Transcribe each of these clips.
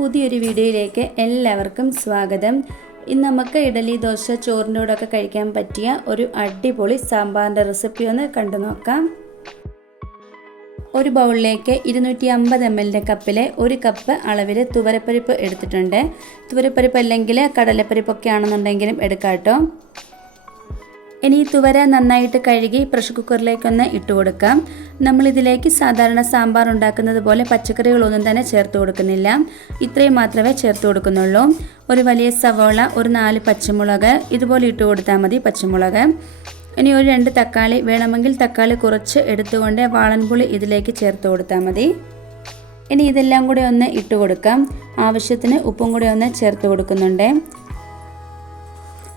പുതിയൊരു വീഡിയോയിലേക്ക് എല്ലാവർക്കും സ്വാഗതം. ഇന്ന് നമുക്ക് ഇഡലി, ദോശ, ചോറിൻ്റെ കൂടെയൊക്കെ കഴിക്കാൻ പറ്റിയ ഒരു അടിപൊളി സാമ്പാറിൻ്റെ റെസിപ്പി ഒന്ന് കണ്ടു നോക്കാം. ഒരു ബൗളിലേക്ക് 250 ml കപ്പിലെ 1 കപ്പ് അളവിൽ തുവരപ്പരിപ്പ് എടുത്തിട്ടുണ്ട്. തുവരപ്പരിപ്പ് അല്ലെങ്കിൽ കടലപ്പരിപ്പൊക്കെ ആണെന്നുണ്ടെങ്കിലും എടുക്കാം കേട്ടോ. ഇനി ഈ തുവര നന്നായിട്ട് കഴുകി പ്രഷർ കുക്കറിലേക്കൊന്ന് ഇട്ട് കൊടുക്കാം. നമ്മളിതിലേക്ക് സാധാരണ സാമ്പാർ ഉണ്ടാക്കുന്നത് പോലെ പച്ചക്കറികളൊന്നും തന്നെ ചേർത്ത് കൊടുക്കുന്നില്ല. ഇത്രയും മാത്രമേ ചേർത്ത് കൊടുക്കുന്നുള്ളൂ. ഒരു വലിയ സവോള, ഒരു 4 പച്ചമുളക് ഇതുപോലെ ഇട്ട് കൊടുത്താൽ മതി. പച്ചമുളക്, ഇനി ഒരു 2 തക്കാളി, വേണമെങ്കിൽ തക്കാളി കുറച്ച് എടുത്തുകൊണ്ട് വാളൻപുളി ഇതിലേക്ക് ചേർത്ത് കൊടുത്താൽ മതി. ഇനി ഇതെല്ലാം കൂടി ഒന്ന് ഇട്ട് കൊടുക്കാം. ആവശ്യത്തിന് ഉപ്പും കൂടി ഒന്ന് ചേർത്ത് കൊടുക്കുന്നുണ്ട്.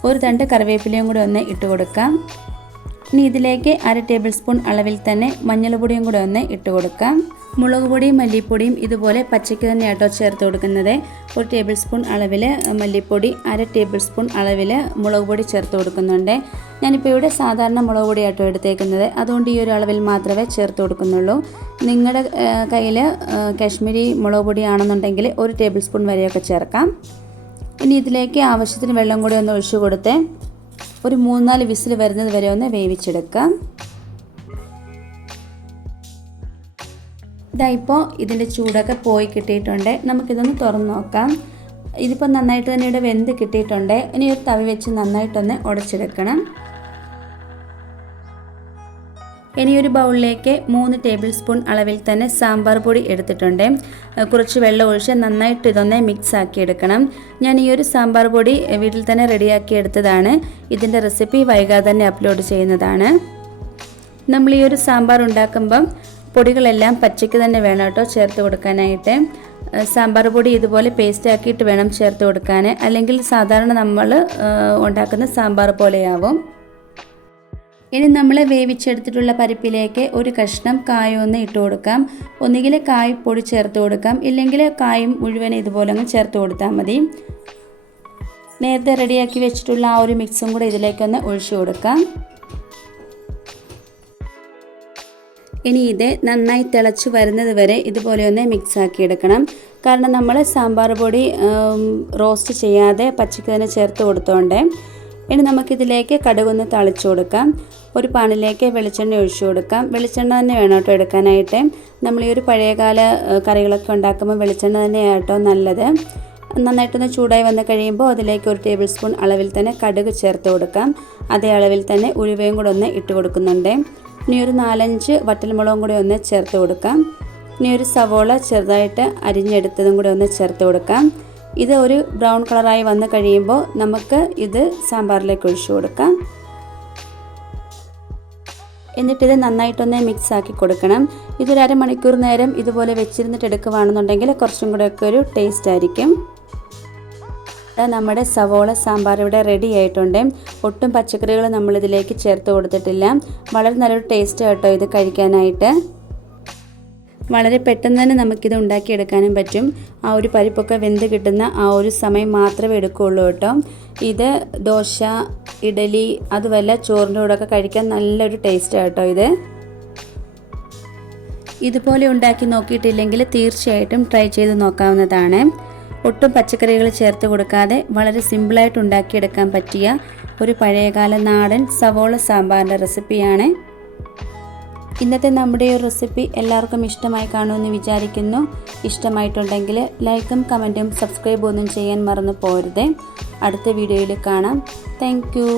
ഒരു തണ്ട് കറിവേപ്പിലയും കൂടി ഒന്ന് ഇട്ട് കൊടുക്കാം. ഇനി ഇതിലേക്ക് 1/2 ടേബിൾ സ്പൂൺ അളവിൽ തന്നെ മഞ്ഞൾപ്പൊടിയും കൂടി ഒന്ന് ഇട്ട് കൊടുക്കാം. മുളക് പൊടിയും മല്ലിപ്പൊടിയും ഇതുപോലെ പച്ചയ്ക്ക് തന്നെ ആട്ടോ ചേർത്ത് കൊടുക്കുന്നത്. 1 ടേബിൾ സ്പൂൺ അളവിൽ മല്ലിപ്പൊടി, 1/2 ടേബിൾ സ്പൂൺ അളവിൽ മുളക് പൊടി ചേർത്ത് കൊടുക്കുന്നുണ്ട്. ഞാനിപ്പോൾ ഇവിടെ സാധാരണ മുളക് പൊടി ആട്ടോ എടുത്തേക്കുന്നത്, അതുകൊണ്ട് ഈ ഒരു അളവിൽ മാത്രമേ ചേർത്ത് കൊടുക്കുന്നുള്ളൂ. നിങ്ങളുടെ കയ്യിൽ കാശ്മീരി മുളക് പൊടി ആണെന്നുണ്ടെങ്കിൽ 1 ടേബിൾ സ്പൂൺ വരെയൊക്കെ ചേർക്കാം. ഇനി ഇതിലേക്ക് ആവശ്യത്തിന് വെള്ളം കൂടി ഒന്ന് ഒഴിച്ചു കൊടുത്ത് ഒരു 3-4 വിസിൽ വരുന്നത് വരെ ഒന്ന് വേവിച്ചെടുക്കാം. ഇതായിപ്പോൾ ഇതിൻ്റെ ചൂടൊക്കെ പോയി കിട്ടിയിട്ടുണ്ട്. നമുക്കിതൊന്ന് തുറന്ന് നോക്കാം. ഇതിപ്പോൾ നന്നായിട്ട് തന്നെ ഇവിടെ വെന്ത് കിട്ടിയിട്ടുണ്ട്. ഇനി ഒരു തവി വെച്ച് നന്നായിട്ടൊന്ന് ഉടച്ചെടുക്കണം. ഇനി ഒരു ബൗളിലേക്ക് 3 ടേബിൾ സ്പൂൺ അളവിൽ തന്നെ സാമ്പാർ പൊടി എടുത്തിട്ടുണ്ട്. കുറച്ച് വെള്ളം ഒഴിച്ച് നന്നായിട്ട് ഇതൊന്ന് മിക്സ് ആക്കി എടുക്കണം. ഞാൻ ഈ ഒരു സാമ്പാർ പൊടി വീട്ടിൽ തന്നെ റെഡിയാക്കി എടുത്തതാണ്. ഇതിൻ്റെ റെസിപ്പി വൈകാതെ തന്നെ അപ്ലോഡ് ചെയ്യുന്നതാണ്. നമ്മൾ ഈ ഒരു സാമ്പാർ ഉണ്ടാക്കുമ്പം പൊടികളെല്ലാം പച്ചയ്ക്ക് തന്നെ വേണം കേട്ടോ ചേർത്ത് കൊടുക്കാനായിട്ട്. സാമ്പാർ പൊടി ഇതുപോലെ പേസ്റ്റ് ആക്കിയിട്ട് വേണം ചേർത്ത് കൊടുക്കാൻ, അല്ലെങ്കിൽ സാധാരണ നമ്മൾ ഉണ്ടാക്കുന്ന സാമ്പാർ പോലെയാവും. ഇനി നമ്മൾ വേവിച്ചെടുത്തിട്ടുള്ള പരിപ്പിലേക്ക് ഒരു കഷ്ണം കായൊന്ന് ഇട്ട് കൊടുക്കാം. ഒന്നുകിൽ കായ്പൊടി ചേർത്ത് കൊടുക്കാം, ഇല്ലെങ്കിൽ കായും മുഴുവൻ ഇതുപോലെ അങ്ങ് ചേർത്ത് കൊടുത്താൽ മതി. നേരത്തെ റെഡിയാക്കി വെച്ചിട്ടുള്ള ആ ഒരു മിക്സും കൂടെ ഇതിലേക്കൊന്ന് ഒഴിച്ചു കൊടുക്കാം. ഇനി ഇത് നന്നായി തിളച്ച് വരുന്നത് വരെ ഇതുപോലെ ഒന്ന് മിക്സ് ആക്കി എടുക്കണം. കാരണം നമ്മൾ സാമ്പാർ പൊടി റോസ്റ്റ് ചെയ്യാതെ പച്ചക്ക് തന്നെ ചേർത്ത് കൊടുത്തോണ്ട്. ഇനി നമുക്കിതിലേക്ക് കടുകൊന്ന് തളിച്ചു കൊടുക്കാം. ഒരു പാനിലേക്ക് വെളിച്ചെണ്ണ ഒഴിച്ചു കൊടുക്കാം. വെളിച്ചെണ്ണ തന്നെ വേണം കേട്ടോ എടുക്കാനായിട്ട്. നമ്മൾ ഈ ഒരു പഴയകാല കറികളൊക്കെ ഉണ്ടാക്കുമ്പോൾ വെളിച്ചെണ്ണ തന്നെയാണ് കേട്ടോ നല്ലത്. നന്നായിട്ടൊന്ന് ചൂടായി വന്ന് കഴിയുമ്പോൾ അതിലേക്ക് 1 ടേബിൾ സ്പൂൺ അളവിൽ തന്നെ കടുക് ചേർത്ത് കൊടുക്കാം. അതേ അളവിൽ തന്നെ ഉലുവയും കൂടെ ഒന്ന് ഇട്ട് കൊടുക്കുന്നുണ്ട്. ഇനി ഒരു 4-5 വറ്റൽമുളകും കൂടി ഒന്ന് ചേർത്ത് കൊടുക്കാം. ഇനി ഒരു സവോള ചെറുതായിട്ട് അരിഞ്ഞെടുത്തതും കൂടി ഒന്ന് ചേർത്ത് കൊടുക്കാം. ഇത് ഒരു ബ്രൗൺ കളറായി വന്ന് കഴിയുമ്പോൾ നമുക്ക് ഇത് സാമ്പാറിലേക്ക് ഒഴിച്ചു കൊടുക്കാം. എന്നിട്ടിത് നന്നായിട്ടൊന്ന് മിക്സ് ആക്കി കൊടുക്കണം. ഇതൊരു അരമണിക്കൂർ നേരം ഇതുപോലെ വെച്ചിരുന്നിട്ട് എടുക്കുകയാണെന്നുണ്ടെങ്കിൽ കുറച്ചും കൂടെയൊക്കെ ഒരു ടേസ്റ്റ് ആയിരിക്കും. നമ്മുടെ സവോള സാമ്പാർ ഇവിടെ റെഡി ആയിട്ടുണ്ട്. ഒട്ടും പച്ചക്കറികൾ നമ്മളിതിലേക്ക് ചേർത്ത് കൊടുത്തിട്ടില്ല. വളരെ നല്ലൊരു ടേസ്റ്റ് കേട്ടോ ഇത് കഴിക്കാനായിട്ട്. വളരെ പെട്ടെന്ന് തന്നെ നമുക്കിത് ഉണ്ടാക്കിയെടുക്കാനും പറ്റും. ആ ഒരു പരിപ്പൊക്കെ വെന്ത് കിട്ടുന്ന ആ ഒരു സമയം മാത്രമേ എടുക്കുകയുള്ളൂ കേട്ടോ. ഇത് ദോശ, ഇഡലി, അതുമല്ല ചോറിൻ്റെ കൂടെയൊക്കെ കഴിക്കാൻ നല്ലൊരു ടേസ്റ്റ് കേട്ടോ ഇത്. ഇതുപോലെ ഉണ്ടാക്കി നോക്കിയിട്ടില്ലെങ്കിൽ തീർച്ചയായിട്ടും ട്രൈ ചെയ്ത് നോക്കാവുന്നതാണ്. ഒട്ടും പച്ചക്കറികൾ ചേർത്ത് കൊടുക്കാതെ വളരെ സിമ്പിളായിട്ട് ഉണ്ടാക്കിയെടുക്കാൻ പറ്റിയ ഒരു പഴയകാല നാടൻ സവോള സാമ്പാറിൻ്റെ റെസിപ്പിയാണ്. ഇന്നത്തെ നമ്മുടെ ഈ റെസിപ്പി എല്ലാവർക്കും ഇഷ്ടമായി കാണുമെന്ന് വിചാരിക്കുന്നു. ഇഷ്ടമായിട്ടുണ്ടെങ്കിൽ ലൈക്കും കമൻറ്റും സബ്സ്ക്രൈബും ഒന്നും ചെയ്യാൻ മറന്നു പോകരുത്. അടുത്ത വീഡിയോയിൽ കാണാം. Thank you.